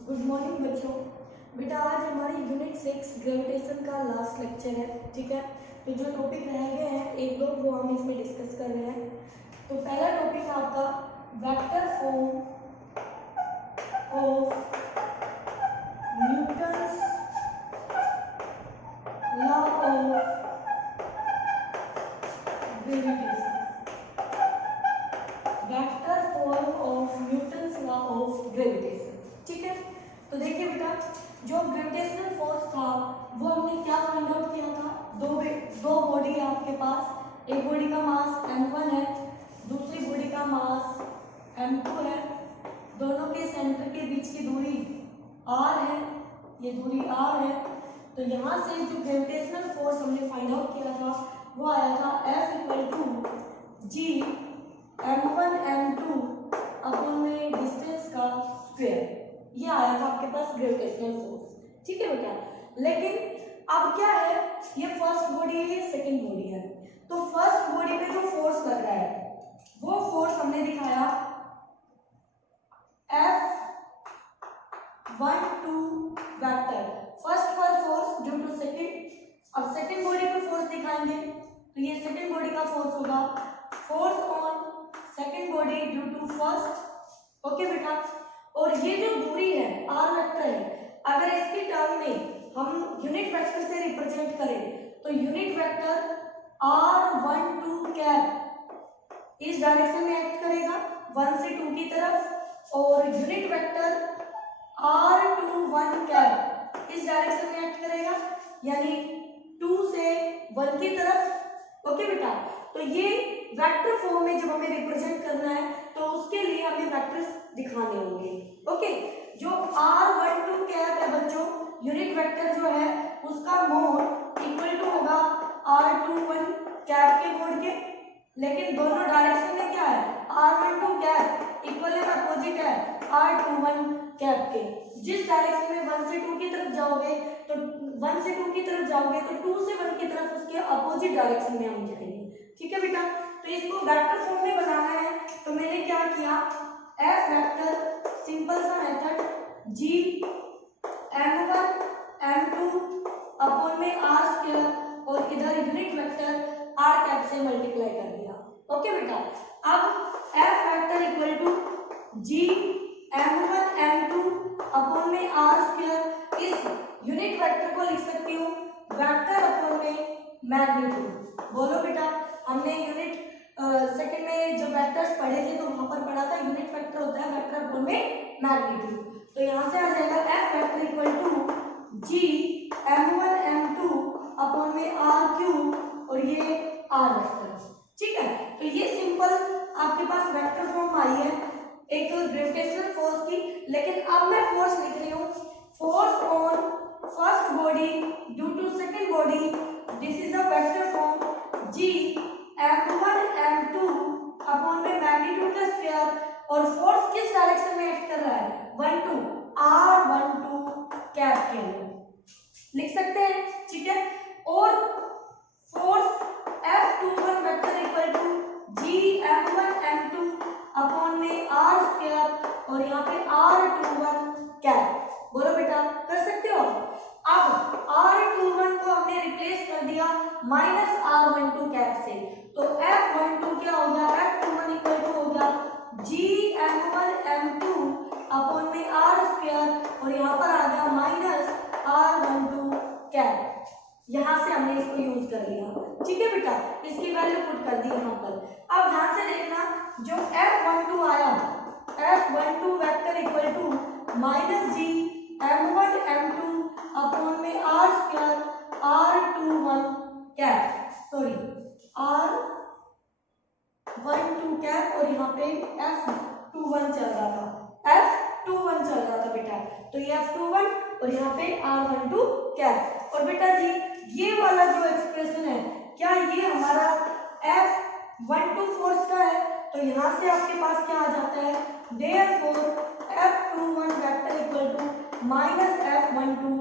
Good morning बच्चों। बेटा आज हमारी यूनिट 6 ग्रेविटेशन का लास्ट लेक्चर है। ठीक है, तो जो टॉपिक रह गए हैं एक दो वो हम इसमें डिस्कस कर रहे हैं। तो पहला टॉपिक है आपका vector form of Newton's law of gravitation. Vector form of Newton's law of gravitation. ठीक है, तो देखिए बेटा जो ग्रेविटेशनल फोर्स था वो हमने क्या फाइंड आउट किया था। दो बॉडी है आपके पास, एक बॉडी का मास m1 है, दूसरी बॉडी का मास m2 है। दोनों के सेंटर के बीच की दूरी r है, ये दूरी r है। तो यहाँ से जो ग्रेविटेशनल फोर्स हमने फाइंड आउट किया था वो आया था F = G m1 m2 upon में डिस्टेंस का स्क्वायर। ये आया था आपके पास ग्रेविटेशनल फोर्स। ठीक है बेटा, लेकिन अब क्या है, ये फर्स्ट बॉडी है, ये सेकंड बॉडी है। तो फर्स्ट बॉडी पे जो फोर्स लग रहा है वो फोर्स हमने दिखाया F12 वेक्टर, फर्स्ट पर फोर्स ड्यू टू सेकंड। अब सेकंड बॉडी पे फोर्स दिखाएंगे तो ये सेकंड बॉडी का फोर्स होगा force on second body due to first. Okay बेटा, और ये जो दूरी है r वेक्टर है, अगर इसके टर्म में हम यूनिट वेक्टर से रिप्रेजेंट करें तो यूनिट वेक्टर r12 कैप इस डायरेक्शन में एक्ट करेगा 1 से 2 की तरफ, और यूनिट वेक्टर r21 कैप इस डायरेक्शन में एक्ट करेगा यानी 2 से 1 की तरफ। ओके बेटा, तो ये वेक्टर फॉर्म में जब हमें रिप्रेजेंट करना है तो उसके लिए हमें वेक्टर्स दिखाने होंगे। ओके, जो r12 कैप है बच्चों, यूनिट वेक्टर जो है उसका मोड इक्वल टू होगा r21 कैप के मोड के, लेकिन दोनों डायरेक्शन में क्या है, r12 कैप इक्वल है अपोजिट है r21 कैप के। जिस डायरेक्शन में 1 से 2 की तरफ जाओगे तो 1 से 2 की तरफ जाओगे तो 2 से 1 की तरफ उसके अपोजिट डायरेक्शन में हम जाएंगे। ठीक है बेटा, तो इसको वेक्टर फॉर्म में बनाना है तो मैंने क्या किया, F वेक्टर सिंपल सा method G m1 m2 upon में r स्क्वायर और इधर यूनिट वेक्टर r कैप से मल्टीप्लाई कर दिया। ओके बेटा, अब F vector equal to G m1 m2 upon में r स्क्वायर, इस यूनिट वेक्टर को लिख सकती हूँ वेक्टर अपॉन में मैग्नीट्यूड। बोलो बेटा, हमने यूनिट सेकंड में जो वेक्टर्स पढ़े थे तो वहां पर पढ़ा था यूनिट वेक्टर होता है वेक्टर अपॉन में मैग्नीट्यूड। तो यहाँ से आ जाएगा F vector equal to G m1 m2 upon में r क्यूब और ये r वेक्टर। ठीक है, तो ये सिंपल आपके पास वेक्टर फॉर्म आई है एक ग्रेविटेशनल फोर्स की। लेकिन अब मैं फोर्स लिख रही हूँ force on first body due to second body, this is a vector form G m1 m2 upon में मैग्नीट्यूड का स्क्वायर, और फोर्स किस डायरेक्शन में एक्ट कर रहा है, 1 2 r12 कैप के लिए लिख सकते हैं। ठीक है, और force F21 vector equal to G m1 m2 upon में r स्क्वायर और यहाँ पे r21 कैप। बोलो बेटा, कर सकते हो। अब r21 को हमने रिप्लेस कर दिया माइनस r12 कैप से, तो F12 क्या हो गया, F21 इक्वल टू हो गया G m1 m2 अपॉन में r स्क्वायर और यहाँ पर आ गया माइनस r12 कैप। यहाँ से हमने इसको यूज कर लिया। ठीक है बेटा, इसकी वैल्यू पुट कर दी यहाँ पर। अब ध्यान से देखना, जो F12 आया, F12 vector equal to minus G m1 m2 upon में r square r21 cap, sorry r12 cap, और यहाँ पे F21 चल रहा था, F21 चल रहा था बेटा, तो ये F21 और यहाँ पे r12 कैप। और बेटा जी ये वाला जो एक्सप्रेशन है क्या ये हमारा F12 फोर्स का है, तो यहाँ से आपके पास क्या आ जाता है, therefore F21 vector equal to minus F12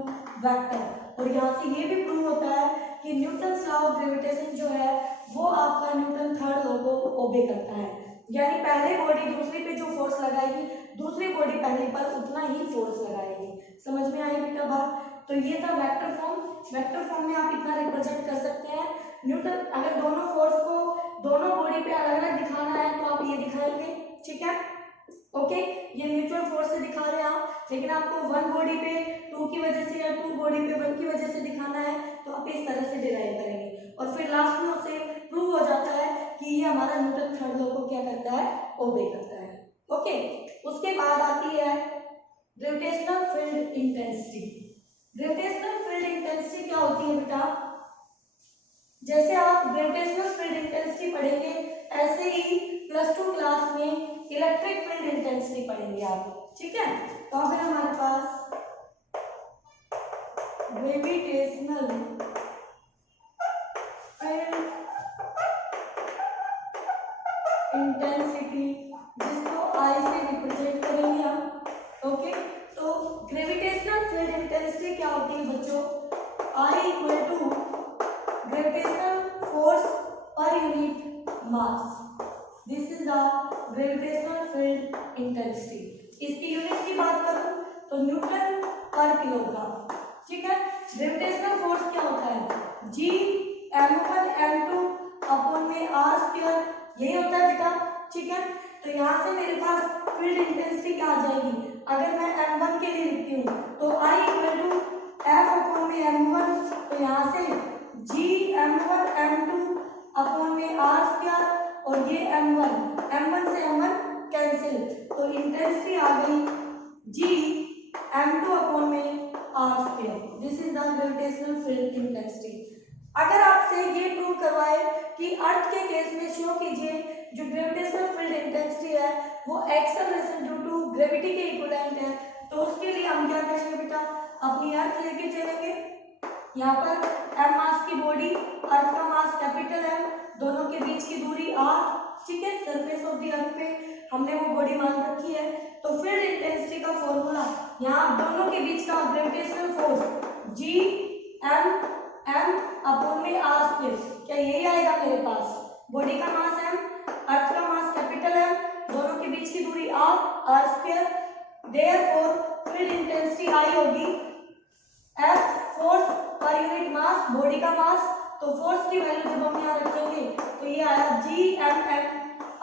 vector. और यहाँ से ये भी प्रूव होता है कि न्यूटन्स लॉ ऑफ ग्रेविटेशन जो है वो आपका न्यूटन थर्ड लॉ को ओबे करता है, यानी पहले बॉडी दूसरी पे जो फोर्स लगाएगी दूसरी बॉडी पहले पर उतना ही फोर्स लगाएंगे। समझ में आई बेटा बात? तो ये था वेक्टर फॉर्म। वेक्टर फॉर्म में आप इतना रिप्रेजेंट कर सकते हैं न्यूटन। अगर दोनों फोर्स को दोनों बॉडी पे अलग अलग दिखाना है तो आप ये दिखाएंगे, ठीक है, ओके। ये म्यूचुअल फोर्स से दिखा रहे हैं आप, लेकिन आपको वन बॉडी पे टू की वजह से या टू बॉडी पे वन की वजह से दिखाना है तो आप इस तरह से डिराइव करेंगे और फिर लास्ट में उसे प्रूव हो जाता है कि ये हमारा न्यूटन थर्ड लॉ को क्या करता है, ओबे करता है, ओके। उसके बाद आती है gravitational field intensity. Gravitational field intensity क्या होती है बेटा? जैसे आप ग्रेविटेशनल फील्ड इंटेंसिटी पढ़ेंगे ऐसे ही प्लस 2 क्लास में इलेक्ट्रिक फील्ड इंटेंसिटी पढ़ेंगे आप, ठीक है। तो अब है हमारे पास ग्रेविटेशनल फील्ड इंटेंसिटी जिसको I से रिप्रेजेंट करेंगे हम, ओके। तो ग्रेविटेशनल फील्ड इंटेंसिटी क्या होती है बच्चों? I equal to gravitational force per unit mass. This is the gravitational field intensity. इसकी यूनिट की बात करूं तो न्यूटन पर किलोग्राम, ठीक है। ग्रेविटेशनल फोर्स क्या होता है? G m1 m2 अपॉन में r स्क्वायर, यही होता है बेटा, ठीक है। तो यहाँ से मेरे पास फील्ड इंटेंसिटी क्या आ जाएगी? अगर मैं m1 के लिए लिखती हूँ तो I equal to f upon में m1, तो यहाँ से G m1 m2 अपॉन में r स्क्वायर और ये m1 से m1 कैंसिल, तो इंटेंसिटी आ गई G m2 अपॉन में r square. This is the gravitational field intensity. अगर आपसे ये प्रूव करवाए कि अर्थ के केस में शो कीजिए जो ग्रेविटेशनल फील्ड इंटेंसिटी है वो एक्सेलरेशन ड्यू टू ग्रेविटी के इक्विवेलेंट है, तो उसके लिए हम क्या करेंगे बेटा? अपनी अर्थ लेके चलेंगे। यहाँ पर m मास की बॉडी, अर्थ का मास कैपिटल M, दोनों के बीच की दूरी r, ठीक है। सरफेस ऑफ द अर्थ पे हमने वो बॉडी मान रखी है। तो फील्ड इंटेंसिटी का फॉर्मूला यहाँ दोनों के बीच का gravitational force G m upon में r स्क्वायर, क्या यही आएगा मेरे पास? बॉडी का मास m, अर्थ का मास कैपिटल M, दोनों के बीच की दूरी r square. Therefore field intensity I होगी F फोर्स पर यूनिट मास, बॉडी का मास, तो फोर्स की वैल्यू जब हम यहाँ रखेंगे तो ये आया G m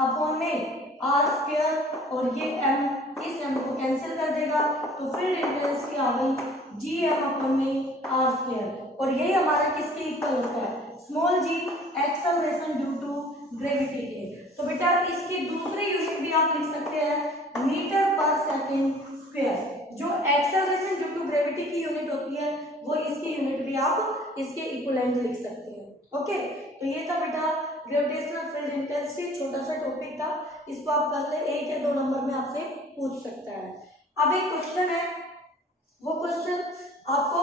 अपॉन में r स्क्वायर और ये m इस m को कैंसिल कर देगा, तो फील्ड इंटेंसिटी आ गई G m अपॉन में r स्क्वायर। और यही हमारा किसके इक्वल होता है? Small g acceleration due to gravity के। तो बेटा इसकी दूसरी यूनिट भी आप लिख सकते हैं मीटर पर सेकंड स्क्वायर। जो एक्सेलरेशन ड्यू टू ग्रेविटी की यूनिट होती है वो इसकी यूनिट भी आप इसके इक्विवेलेंट लिख सकते हैं, ओके। तो ये था बेटा ग्रेविटेशनल फील्ड इंटेंसिटी, छोटा सा टॉपिक था, इसको आप कर ले, 1 या 2 नंबर में आपसे पूछ सकता है। अब एक क्वेश्चन है, वो क्वेश्चन आपको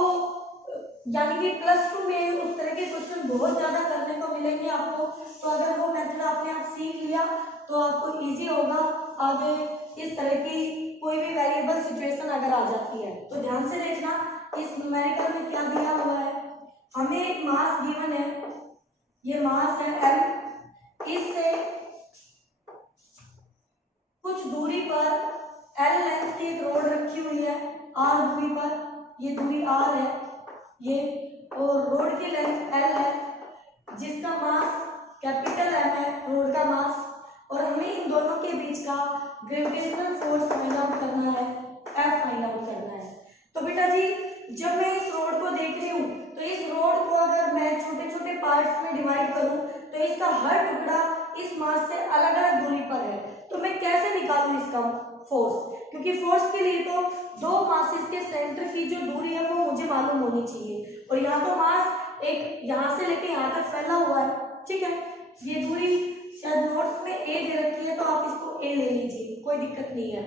यानी कि +2 में उस तरह के क्वेश्चन बहुत ज्यादा करने को मिलेंगे आपको, तो अगर वो मेथड आपने आप सीख लिया तो आपको इजी होगा आगे इस तरह की कोई भी वेरिएबल सिचुएशन अगर आ जाती है। तो ध्यान से देखना इस न्यूमेरिकल में क्या दिया हुआ है। हमें एक मास गिवन है, ये मास है m, इससे कुछ दूरी पर l लेंथ की एक रोड रखी हुई है r दूरी पर, ये दूरी r है ये, और रोड की लेंथ l है जिसका मास कैपिटल M है, रोड का मास, और हमें इन दोनों के बीच का ग्रेविटेशनल फोर्स फाइंड आउट करना है, F फाइंड आउट करना है। तो बेटा जी जब मैं इस रोड को देख रही हूँ तो इस रोड को अगर मैं छोटे छोटे पार्ट्स में डिवाइड करूँ तो इसका हर टुकड़ा इस मास से अलग अलग दूरी पर है, तो मैं कैसे निकालूं इसका फोर्स? क्योंकि फोर्स के लिए तो दो मासेस के सेंटर की जो दूरी है वो मुझे मालूम होनी चाहिए, और यहाँ तो मास एक यहाँ से लेके यहाँ तक फैला हुआ है, ठीक है। ये दूरी शायद नोट्स में a दे रखी है तो आप इसको a ले लीजिए, कोई दिक्कत नहीं है,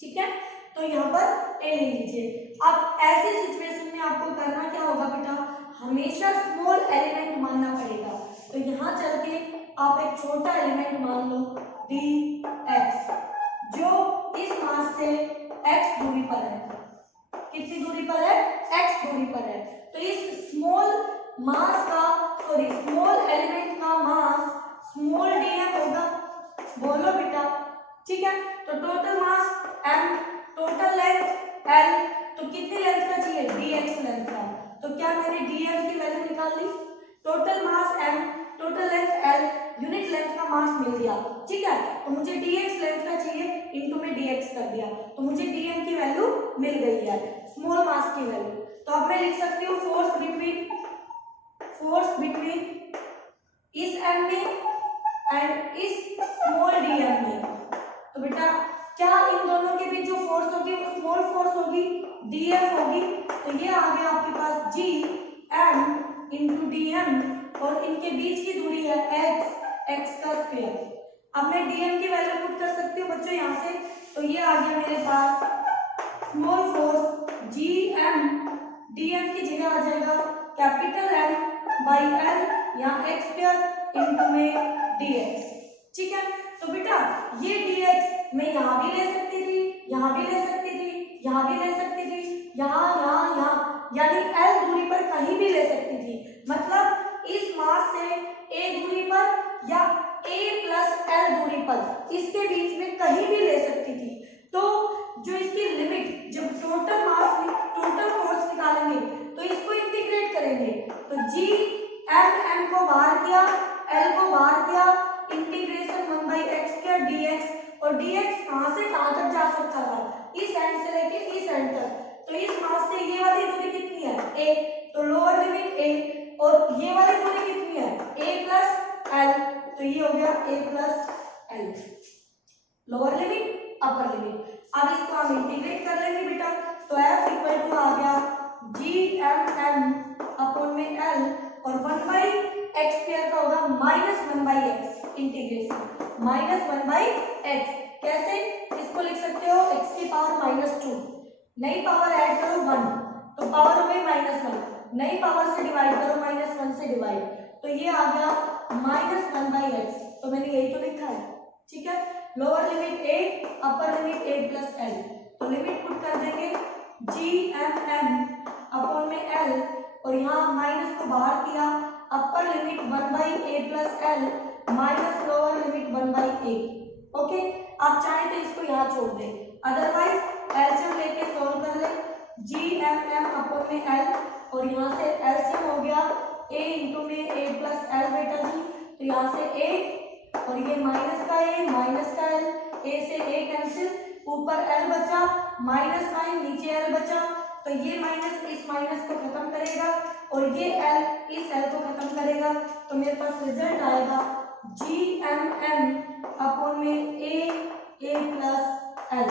ठीक है। तो यहाँ पर a ले लीजिए। अब ऐसी सिचुएशन में आपको करना क्या होगा बेटा? हमेशा स्मॉल एलिमेंट मानना पड़ेगा। तो यहाँ चल के आप एक छोटा एलिमेंट मान लो dx, जो इस मास से x दूरी पर है। कितनी दूरी पर है? x दूरी पर है। तो इस स्मॉल मास का स्मॉल एलिमेंट का मास स्मॉल dm होगा, बोलो बेटा, ठीक है। तो total mass m, total length l, तो कितनी लेंथ का चाहिए dx लेंथ का। तो क्या मैंने dm की वैल्यू निकाल ली, total mass m, total length l, unit length का मास मिल गया, ठीक है। तो मुझे dx लेंथ का चाहिए, इनटू में dx कर दिया, तो मुझे dm की वैल्यू मिल गई है, स्मॉल मास की वैल्यू। तो अब मैं लिख सकती हूँ फोर्स बिटवीन इस m में एंड इस स्मॉल dm में। तो बेटा क्या इन दोनों के बीच जो फोर्स होगी वो स्मॉल फोर्स होगी, df होगी। तो ये आ गया आपके पास g m इंटू dm, और इनके बीच की दूरी है x का स्क्वायर। अब मैं dm की वैल्यू पुट कर सकती हूँ बच्चों यहाँ से, तो ये आ गया मेरे पास small force g m, dm की जगह आ जाएगा कैपिटल M बाई L या x स्क्वायर इंटू में dx, ठीक है। तो बेटा ये dx मैं यहाँ भी ले सकती थी, यहाँ भी ले सकती थी, यहाँ भी ले सकती थी, यहाँ, यानी L दूरी पर कहीं भी ले सकती थी। मतलब इस मास से a दूरी पर या a प्लस L दूरी पर, इसके बीच में कहीं भी ले सकती थी। तो जो इसकी लिमिट, जब टोटल मास टोटल फोर्स निकालेंगे तो इसको इंटीग्रेट करेंगे, तो g m को बाहर किया, l को बाहर किया, इंटीग्रेशन 1/x किया dx, और dx कहां से कहां तक जा सकता था, इस एंड से लेके इस एंड तक। तो इस मास से ये वाली दूरी कितनी है a, तो लोअर लिमिट a, और ये वाली दूरी कितनी है a प्लस l, तो ये हो गया a plus l, lower limit upper limit. अब इसको हम इंटीग्रेट कर लेंगे बेटा, तो f इक्वल टू आ गया g m अपॉन में l, और 1/x स्क्वायर का होगा -1/x, इंटीग्रेशन -1/x। कैसे इसको लिख सकते हो, x की पावर -2, नई पावर ऐड करो 1, तो पावर हो गई -1, नई पावर से डिवाइड करो -1 से डिवाइड, तो ये आ गया -1/x। तो मैंने यही तो लिखा है, ठीक है। Lower limit a, upper limit a plus l, तो लिमिट पुट कर देंगे g m अपॉन में l, और यहाँ माइनस को बाहर किया, upper limit 1/a plus l minus lower limit 1/a। Okay, आप चाहें तो इसको यहाँ छोड़ दें, अदरवाइज एलसीएम लेके सॉल्व कर ले, g m अपॉन में l, और यहाँ से एलसीएम हो गया a इंटू में a प्लस l बेटा जी, तो यहाँ से a, और ये माइनस का l, a से a कैंसिल, ऊपर l बचा, माइनस साइन, नीचे l बचा, तो ये माइनस इस माइनस को खत्म करेगा, और ये l इस l को खत्म करेगा, तो मेरे पास रिजल्ट आएगा g m अपॉन में a प्लस l,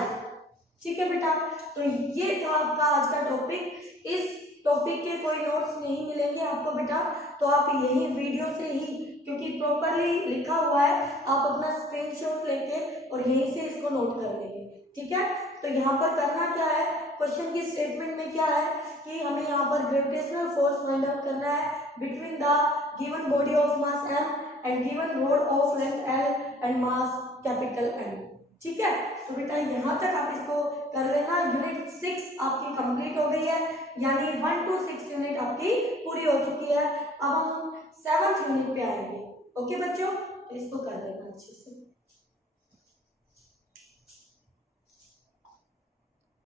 ठीक है बेटा। तो ये था आपका आज का टॉपिक। इस टॉपिक के कोई नोट्स नहीं मिलेंगे आपको बेटा, तो आप यही वीडियो से ही, क्योंकि प्रॉपरली लिखा हुआ है, आप अपना स्क्रीनशॉट लेके और यहीं से इसको नोट कर लेंगे, ठीक है। तो यहाँ पर करना क्या है, क्वेश्चन की स्टेटमेंट में क्या है कि हमें यहाँ पर ग्रेविटेशनल फोर्स फाइंड आउट करना है between the given body of mass m and given road of length l and mass capital M, ठीक है। तो बेटा यहाँ तक आप इसको कर लेना। यूनिट 6 आपकी कंप्लीट हो गई है, यानी 1 to 6 यूनिट आपकी पूरी हो चुकी है। अब हम 7th यूनिट पे आएंगे। ओके बच्चों, तो इसको कर लेना अच्छे से।